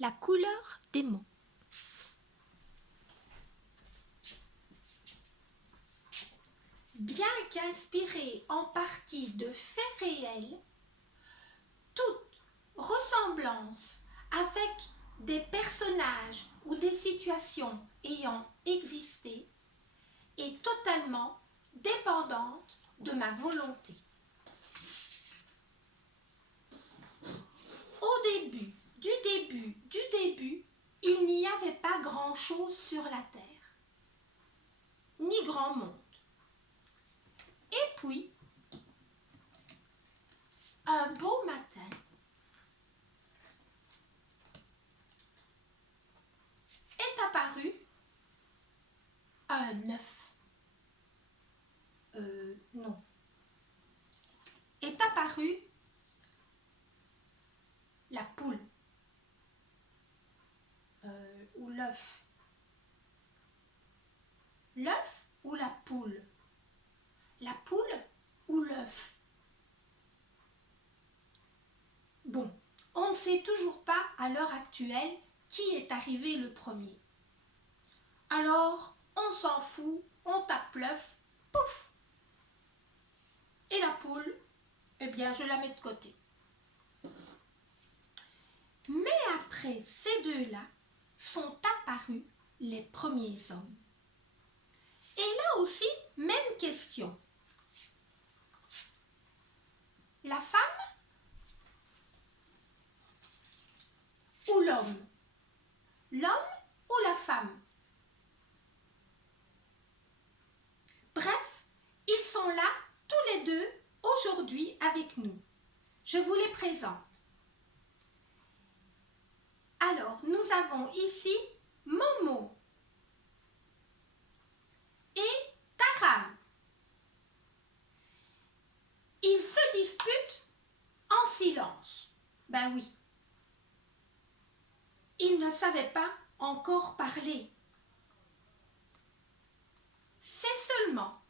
La couleur des mots. Bien qu'inspirée en partie de faits réels, toute ressemblance avec des personnages ou des situations ayant existé est totalement dépendante de ma volonté. Au début, il n'y avait pas grand-chose sur la terre, ni grand monde. Et puis, un beau matin, est apparu un œuf. Non. Est apparue la poule. Ou l'œuf. L'œuf ou la poule? La poule ou l'œuf? Bon, on ne sait toujours pas à l'heure actuelle qui est arrivé le premier. Alors, on s'en fout, on tape l'œuf, pouf! Et la poule, eh bien, je la mets de côté. Mais après ces deux-là, sont apparus les premiers hommes. Et là aussi, même question. La femme ou l'homme? L'homme ou la femme? Bref, ils sont là tous les deux aujourd'hui avec nous. Je vous les présente. Alors, nous avons ici Momo et Taram. Ils se disputent en silence. Ben oui. Ils ne savaient pas encore parler. C'est seulement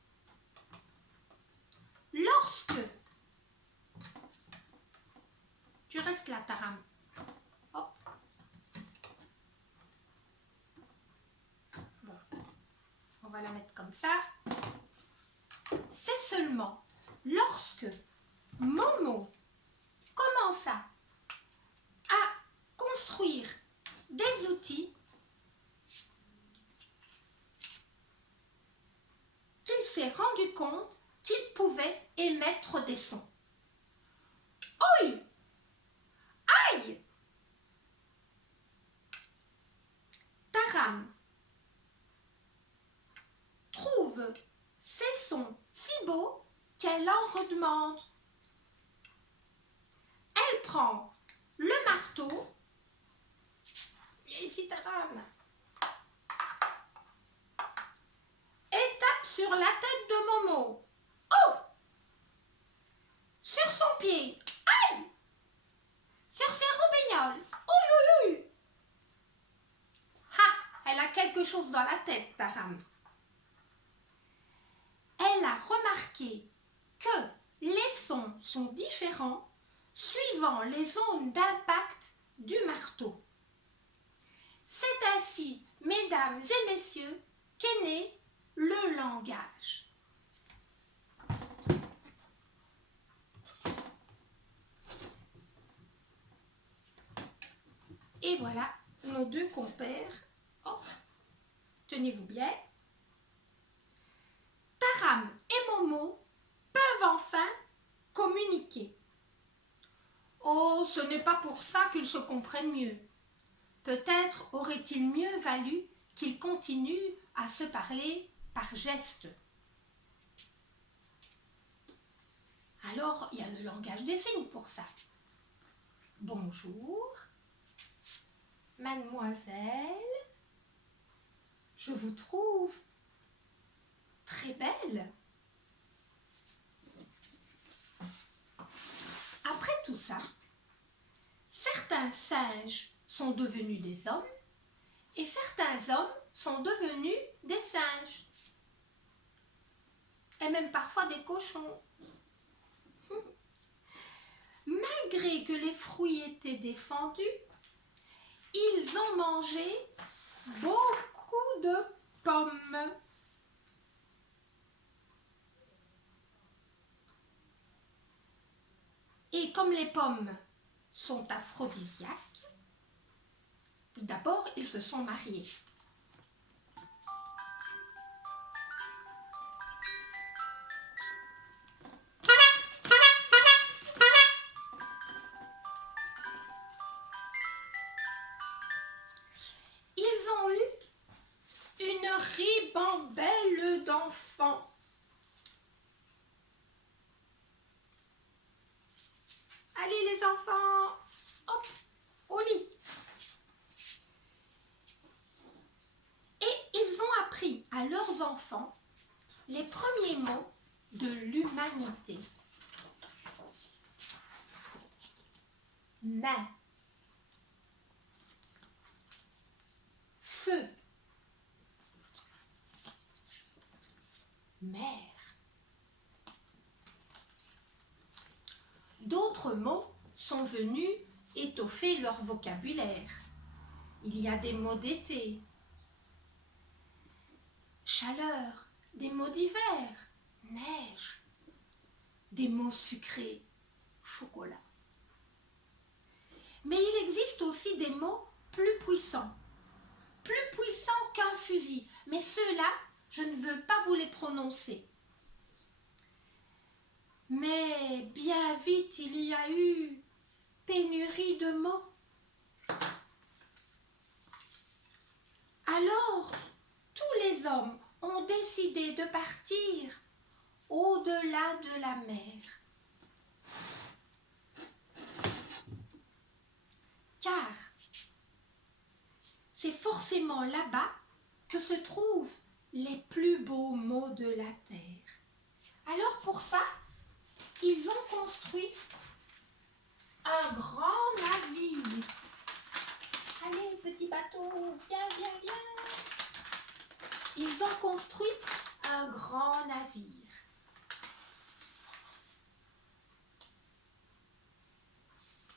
lorsque... Tu restes là, Taram. Hop. Bon. On va la mettre comme ça. C'est seulement lorsque Momo commença à construire des outils qu'il s'est rendu compte qu'il pouvait émettre des sons. Oi! Aïe! Taram trouve ces sons si beaux qu'elle en redemande. Elle prend le marteau. Viens ici, Taram. Et tape sur la tête de Momo. Oh! Sur son pied. Aïe! Sur ses roubignoles. Oui, oui, oui. Ah! Elle a quelque chose dans la tête, Taram. Elle a remarqué que les sons sont différents suivant les zones d'impact du marteau. C'est ainsi, mesdames et messieurs, qu'est né le langage. Et voilà nos deux compères. Oh, tenez-vous bien. Taram et Momo peuvent enfin communiquer. Oh, ce n'est pas pour ça qu'ils se comprennent mieux. Peut-être aurait-il mieux valu qu'ils continuent à se parler par gestes. Alors, il y a le langage des signes pour ça. Bonjour, mademoiselle, je vous trouve très belle. Après tout ça, certains singes sont devenus des hommes et certains hommes sont devenus des singes. Et même parfois des cochons. Malgré que les fruits étaient défendus, Ils ont mangé beaucoup de pommes. Et comme les pommes sont aphrodisiaques, d'abord ils se sont mariés. Ils ont eu une ribambelle d'enfants. Allez les enfants, hop, au lit. Et ils ont appris à leurs enfants les premiers mots de l'humanité. Main, feu, mer. D'autres mots sont venus étoffer leur vocabulaire. Il y a des mots d'été, chaleur, des mots d'hiver, neige, des mots sucrés, chocolat. Mais il existe aussi des mots plus puissants qu'un fusil. Mais ceux-là, je ne veux pas vous les prononcer. Mais bien vite, il y a eu pénurie de mots. Alors, tous les hommes ont décidé de partir au-delà de la mer. Car c'est forcément là-bas que se trouvent les plus beaux mots de la terre. Alors pour ça, ils ont construit un grand navire. Allez, petit bateau, viens, viens, viens. Ils ont construit un grand navire.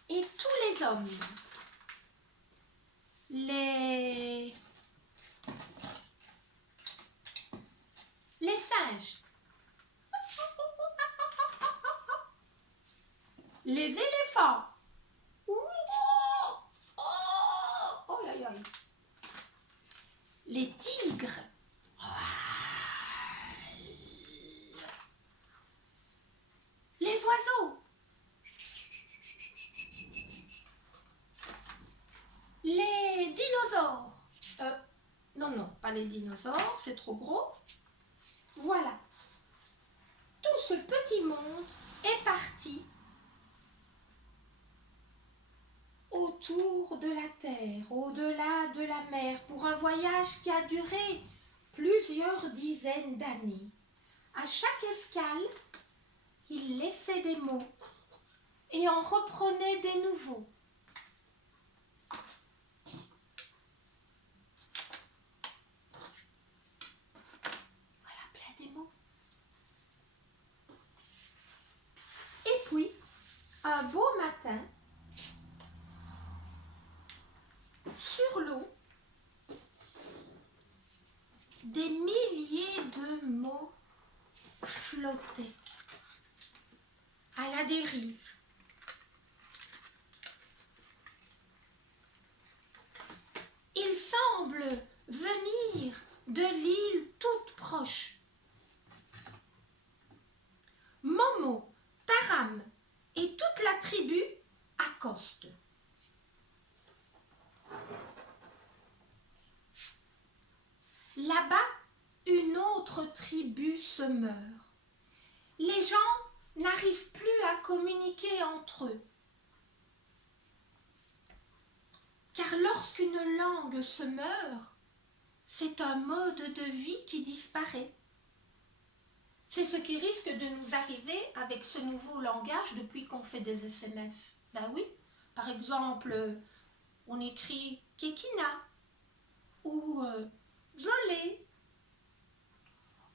Et tous les hommes, les singes, les éléphants, les tigres, les oiseaux, les dinosaures. Non, pas les dinosaures, c'est trop gros. Voilà. Tout ce petit monde est parti autour de la terre, au-delà de la mer, pour un voyage qui a duré plusieurs dizaines d'années. À chaque escale, il laissait des mots et en reprenait des nouveaux. Voilà, plein des mots. Et puis, un beau matin, sur l'eau, des milliers de mots flottaient à la dérive. Ils semblent venir de l'île toute proche. Momo, Taram et toute la tribu accostent. Là-bas, une autre tribu se meurt. Les gens n'arrivent plus à communiquer entre eux. Car lorsqu'une langue se meurt, c'est un mode de vie qui disparaît. C'est ce qui risque de nous arriver avec ce nouveau langage depuis qu'on fait des SMS. Ben oui, par exemple, on écrit Kekina ou Zolé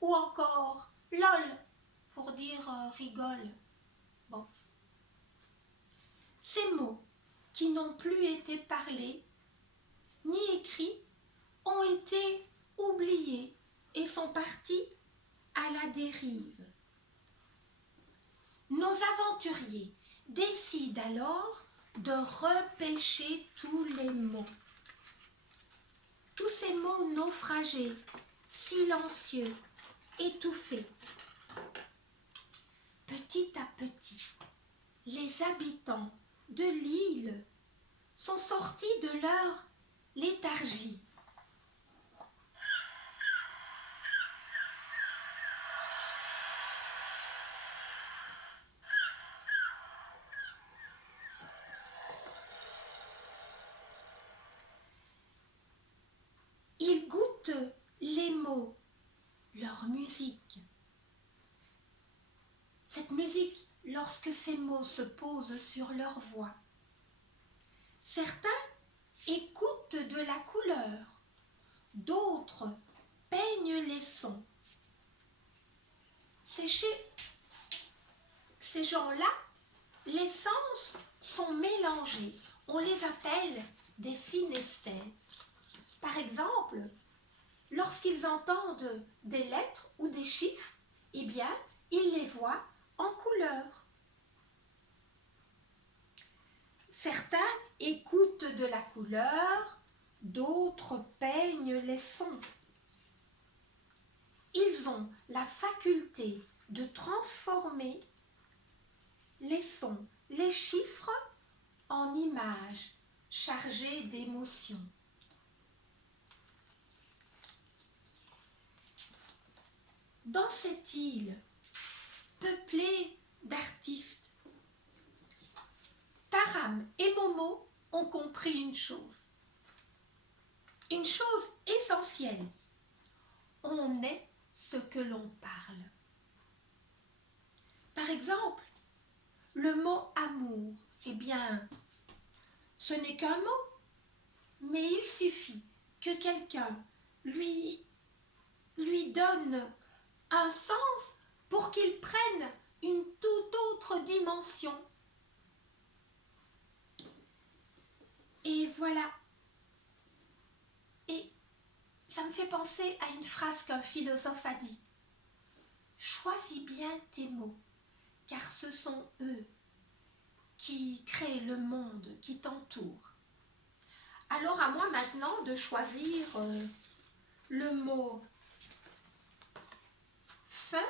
ou encore LOL pour dire rigole. Bof. Ces mots qui n'ont plus été parlés ni écrits ont été oubliés et sont partis à la dérive. Nos aventuriers décident alors de repêcher tous les mots. Tous ces mots naufragés, silencieux, étouffés. Petit à petit, les habitants de l'île sont sortis de leur léthargie. Ils goûtent les mots, leur musique. Cette musique, lorsque ces mots se posent sur leur voix. Certains écoutent de la couleur, d'autres peignent les sons. Ces gens-là, les sens sont mélangés. On les appelle des synesthètes. Par exemple, lorsqu'ils entendent des lettres ou des chiffres, eh bien, ils les voient en couleur. Certains écoutent de la couleur, d'autres peignent les sons. Ils ont la faculté de transformer les sons, les chiffres en images chargées d'émotions. Dans cette île peuplée d'artistes, Taram et Momo ont compris une chose essentielle. On est ce que l'on parle. Par exemple, le mot amour, eh bien, ce n'est qu'un mot, mais il suffit que quelqu'un lui donne un sens pour qu'il prenne une toute autre dimension. Et voilà. Et ça me fait penser à une phrase qu'un philosophe a dit. Choisis bien tes mots, car ce sont eux qui créent le monde qui t'entoure. Alors à moi maintenant de choisir le mot fin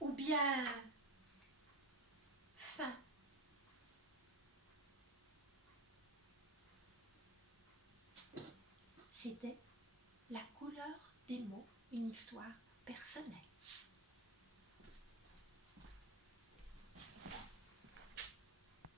ou bien fin. C'était la couleur des mots, une histoire personnelle.